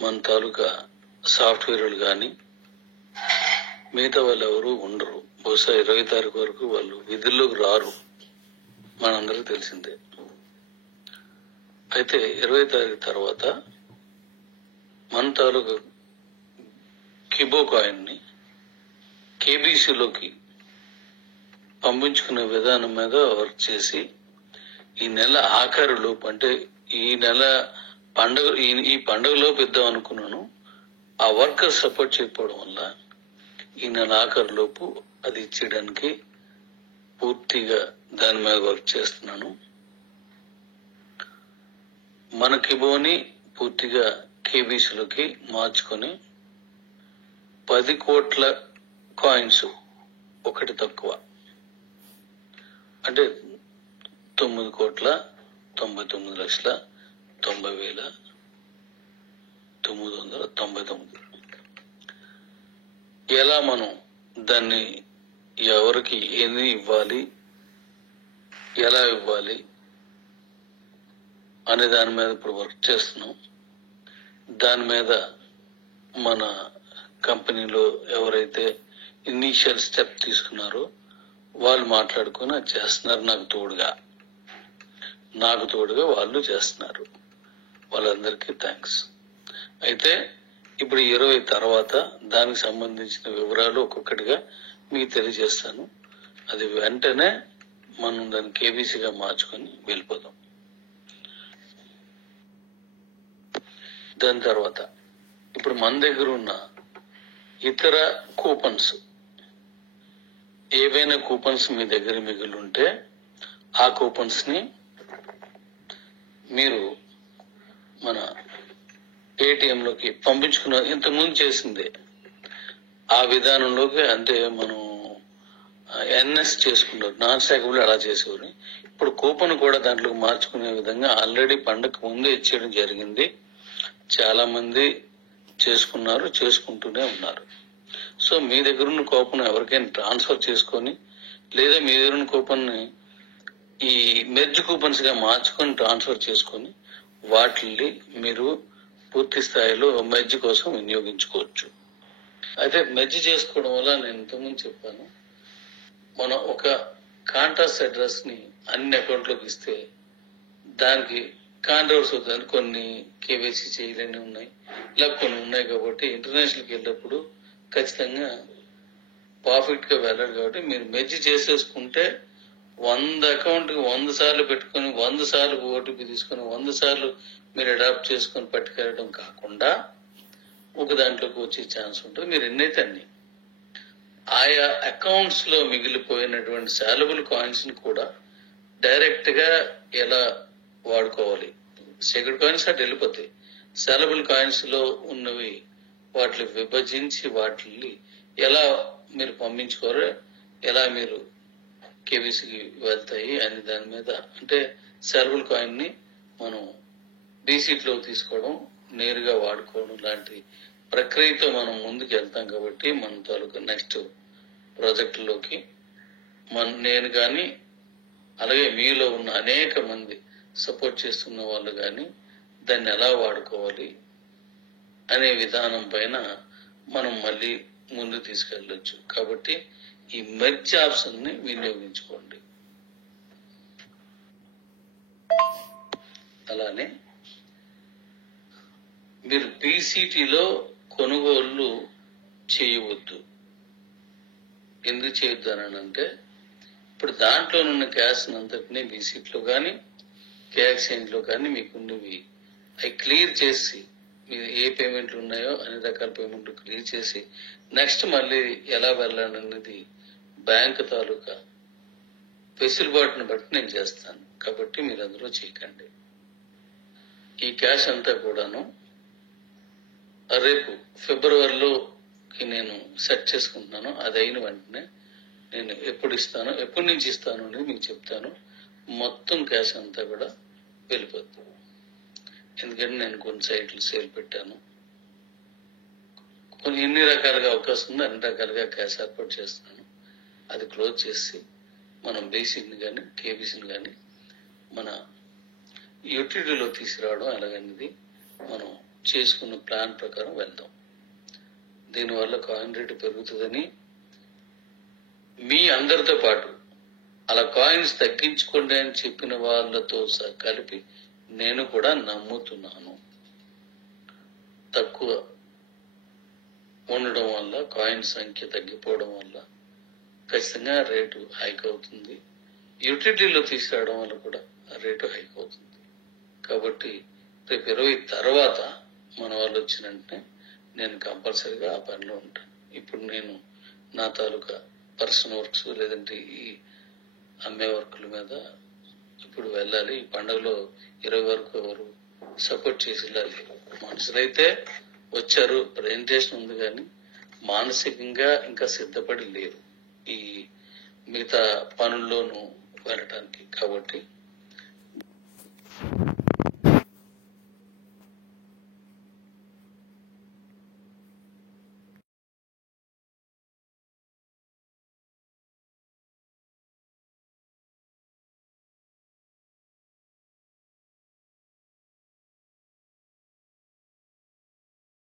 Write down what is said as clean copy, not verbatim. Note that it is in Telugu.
మన తాలూకా సాఫ్ట్వేర్లు కానీ మిగతా వాళ్ళు ఎవరు ఉండరు. బహుశా 20 తారీఖు వరకు వాళ్ళు విధుల్లోకి రారు, మనందరికీ తెలిసిందే. అయితే 20 తారీఖు తర్వాత మన తాలూకా కిబో కాయిన్ ని కేబీసీలోకి పంపించుకునే విధానం మీద వర్క్ చేసి ఈ నెల ఆఖరిలోపు, అంటే ఈ నెల ఈ పండుగలోపు ఇద్దాం అనుకున్నాను. ఆ వర్కర్ సపోర్ట్ చేయకపోవడం వల్ల ఈ నెల ఆఖరిలోపు అది ఇచ్చేయడానికి పూర్తిగా దాని మీద వర్క్ చేస్తున్నాను. మన కిబోని పూర్తిగా కేబీసీలోకి మార్చుకొని 10 కోట్ల కాయిన్స్, ఒకటి తక్కువ, అంటే 9,99,90,999 ఎలా మనం దాన్ని ఎవరికి ఏది ఇవ్వాలి, ఎలా ఇవ్వాలి అనే దాని మీద ఇప్పుడు వర్క్ చేస్తున్నాం. దాని మీద మన కంపెనీలో ఎవరైతే ఇనీషియల్ స్టెప్ తీసుకున్నారో వాళ్ళు మాట్లాడుకుని అది చేస్తున్నారు. నాకు తోడుగా వాళ్ళు చేస్తున్నారు. వాళ్ళందరికీ థ్యాంక్స్. అయితే ఇప్పుడు 20 తర్వాత దానికి సంబంధించిన వివరాలు ఒక్కొక్కటిగా మీకు తెలియజేస్తాను. అది వెంటనే మనం దాన్ని కేబీసీగా మార్చుకొని వెళ్ళిపోదాం. దాని తర్వాత ఇప్పుడు మన దగ్గర ఉన్న ఇతర కూపన్స్, ఏవైనా కూపన్స్ మీ దగ్గర మిగిలి ఉంటే ఆ కూపన్స్ ని మీరు మన ఏటీఎం లోకి పంపించుకున్న, ఇంతకుముందు చేసిందే ఆ విధానంలోకి, అంటే మనం ఎన్ఎస్ చేసుకుంటారు, నాన్ స్టాకబుల్ అలా చేసేవారు. ఇప్పుడు కూపన్ కూడా దాంట్లో మార్చుకునే విధంగా ఆల్రెడీ పండగకు ముందే ఇచ్చేయడం జరిగింది. చాలా మంది చేసుకున్నారు, చేసుకుంటూనే ఉన్నారు. సో మీ దగ్గర ఉన్న కూపన్ ఎవరికైనా ట్రాన్స్ఫర్ చేసుకొని, లేదా మీ దగ్గర ఉన్న కూపన్ ని ఈ మెర్జ్ కూపన్స్ గా మార్చుకొని ట్రాన్స్ఫర్ చేసుకొని వాటిని మీరు పూర్తి స్థాయిలో మెర్జ్ కోసం వినియోగించుకోవచ్చు. అయితే మెర్జ్ చేసుకోవడం వల్ల నేను ఇంతకుముందు చెప్పాను, మనం ఒక కాంట్రాక్ట్ అడ్రస్ ని అన్ని అకౌంట్లోకి ఇస్తే దానికి కాంట్రవర్సీ అవుతుంది. కొన్ని కేవైసీ చేయలేని ఉన్నాయి, ఇలా కొన్ని ఉన్నాయి. కాబట్టి ఇంటర్నేషనల్కి వెళ్ళినప్పుడు ఖచ్చితంగా పర్ఫెక్ట్ గా వెళ్ళాలి. కాబట్టి మీరు మెర్జ్ చేసేసుకుంటే 100 అకౌంట్ 100 సార్లు పెట్టుకుని 100 సార్లు ఓటీపీ తీసుకుని 100 సార్లు మీరు అడాప్ట్ చేసుకుని పట్టుకెళ్ళడం కాకుండా ఒక దాంట్లోకి వచ్చే ఛాన్స్ ఉంటుంది. మీరు ఎన్నైతే అన్ని ఆయా అకౌంట్స్ లో మిగిలిపోయినటువంటి సాలబుల్ కాయిన్స్ ని కూడా డైరెక్ట్ గా ఎలా వాడుకోవాలి. సెక్యూర్డ్ కాయిన్స్ అటు వెళ్ళిపోతాయి. సాలబుల్ కాయిన్స్ లో ఉన్నవి వాటిని విభజించి వాటిని ఎలా మీరు పంపించుకోరు, ఎలా మీరు కేబీసీకి వెళ్తాయి అని దాని మీద, అంటే సాలబుల్ కాయిన్ ని మనం డీసీట్లో తీసుకోవడం, నేరుగా వాడుకోవడం లాంటి ప్రక్రియతో మనం ముందుకు వెళ్తాం. కాబట్టి మన తాలూకా నెక్స్ట్ ప్రాజెక్టులోకి నేను కానీ, అలాగే మీలో ఉన్న అనేక మంది సపోర్ట్ చేస్తున్న వాళ్ళు కానీ దాన్ని ఎలా వాడుకోవాలి అనే విధానం పైన మనం మళ్ళీ ముందు తీసుకెళ్ళొచ్చు. కాబట్టి ఈ మెర్జ్ ఆప్షన్ ని వినియోగించుకోండి. అలానే మీరు పీసీటీలో కొనుగోళ్లు చేయవద్దు. ఎందుకు చేయొద్దు అని అంటే, ఇప్పుడు దాంట్లో ఉన్న క్యాష్ అంతటినీ బీసీటీలో కానీ ఎక్స్చేంజ్ లో కానీ మీకున్నవి అవి క్లియర్ చేసి, మీరు ఏ పేమెంట్లు ఉన్నాయో అన్ని రకాల పేమెంట్లు క్లియర్ చేసి నెక్స్ట్ మళ్ళీ ఎలా వెళ్ళాలనేది బ్యాంక్ తాలూకా వెసులుబాటును బట్టి నేను చేస్తాను. కాబట్టి మీరు అందులో చేయకండి. ఈ క్యాష్ అంతా కూడాను రేపు ఫిబ్రవరిలోకి నేను సెట్ చేసుకుంటున్నాను. అది అయిన వెంటనే నేను ఎప్పటి నుంచి ఇస్తాను అనేది మీకు చెప్తాను. మొత్తం క్యాష్ అంతా కూడా వెళ్ళిపోతుంది. ఎందుకంటే నేను కొన్ని సైట్లు సేల్ పెట్టాను. కొన్ని ఎన్ని రకాలుగా అవకాశం ఉందో అన్ని రకాలుగా క్యాష్ ఏర్పాటు చేస్తున్నాను. అది క్లోజ్ చేసి మనం బేసిక్ని కానీ కేబీసీని కానీ మన యూటిలిటీలో తీసుకురావడం ఎలాగనేది మనం చేసుకున్న ప్లాన్ ప్రకారం వెళ్దాం. దీనివల్ల కాయిన్ రేటు పెరుగుతుందని మీ అందరితో పాటు అలా కాయిన్స్ తగ్గించుకోండి అని చెప్పిన వాళ్ళతో కలిపి నేను కూడా నమ్ముతున్నాను. తక్కువ ఉండడం వల్ల కాయిన్ సంఖ్య తగ్గిపోవడం వల్ల ఖచ్చితంగా రేటు హైక్ అవుతుంది. యూటిలిటీలో తీసుకురావడం వల్ల కూడా రేటు హైక్ అవుతుంది. కాబట్టి రేపు 20 తర్వాత మన వాళ్ళు వచ్చిన వెంటనే నేను కంపల్సరీగా ఆ పనిలో ఉంటాను. ఇప్పుడు నేను నా తాలూకా పర్సనల్ వర్క్స్ లేదంటే ఈ అమ్మే వర్కుల మీద ఇప్పుడు వెళ్ళాలి. ఈ పండుగలో 20 వరకు ఎవరు సపోర్ట్ చేసి వెళ్ళాలి. మనుషులైతే వచ్చారు, ప్రెజెంటేషన్ ఉంది, కానీ మానసికంగా ఇంకా సిద్ధపడి లేరు ఈ మిగతా పనుల్లోనూ వెళ్ళటానికి. కాబట్టి